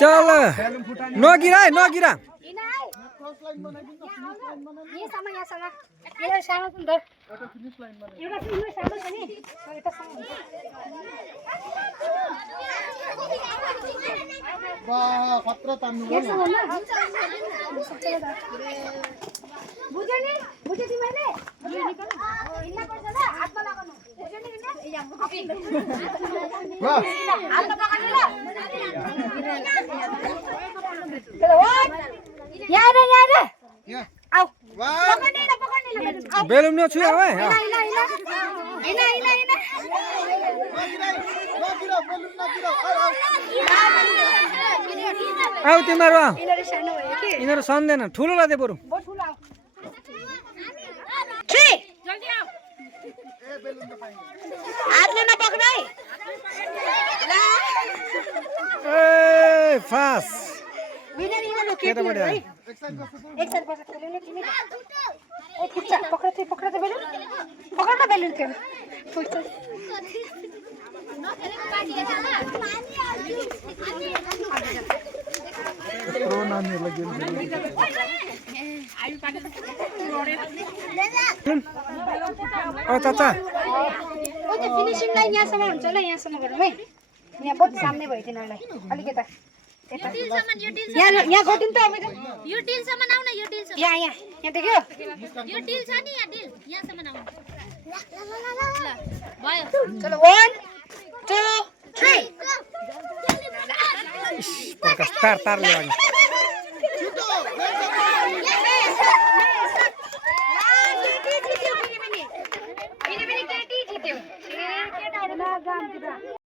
चल नगिरा है नगिरा खतरा तान्नु बुझ्यो नि बुझ्यो तिमीले हिँड्न पर्छ ल हातमा लगाउनु बुझ्यो नि हातमा पकड्नु ल यहाँ आऊ पकड्ने ल बेलुन न छुया है आऊ तिमीहरु आऊ यिनीहरु सम्झेन ठुलो लादे बरु हातले नपक्ड है ए फास विनर यिनीहरु केटीहरु है एकसाथ बसेर खेल्ने तिमी ए खुट्टा पक्ड त बेलुन पक्ड न बेलुन खेल खुट्टा ओ चाचा ओ त्यो फिनिशिङ लाइन यहाँसम्म हुन्छ ल यहाँसम्म गरौँ है यहाँ बहुत सामने भयो तिनीहरूलाई अलिक यता यहाँ गरिदिउँ त अब यो डिलसम्म आउन यो डिलसम्म यहाँ देख्यो यो डिल छ नि यहाँ डिल यहाँसम्म आउन ल भयो चलो 1 2 3 प्रकाश तार ल्याउने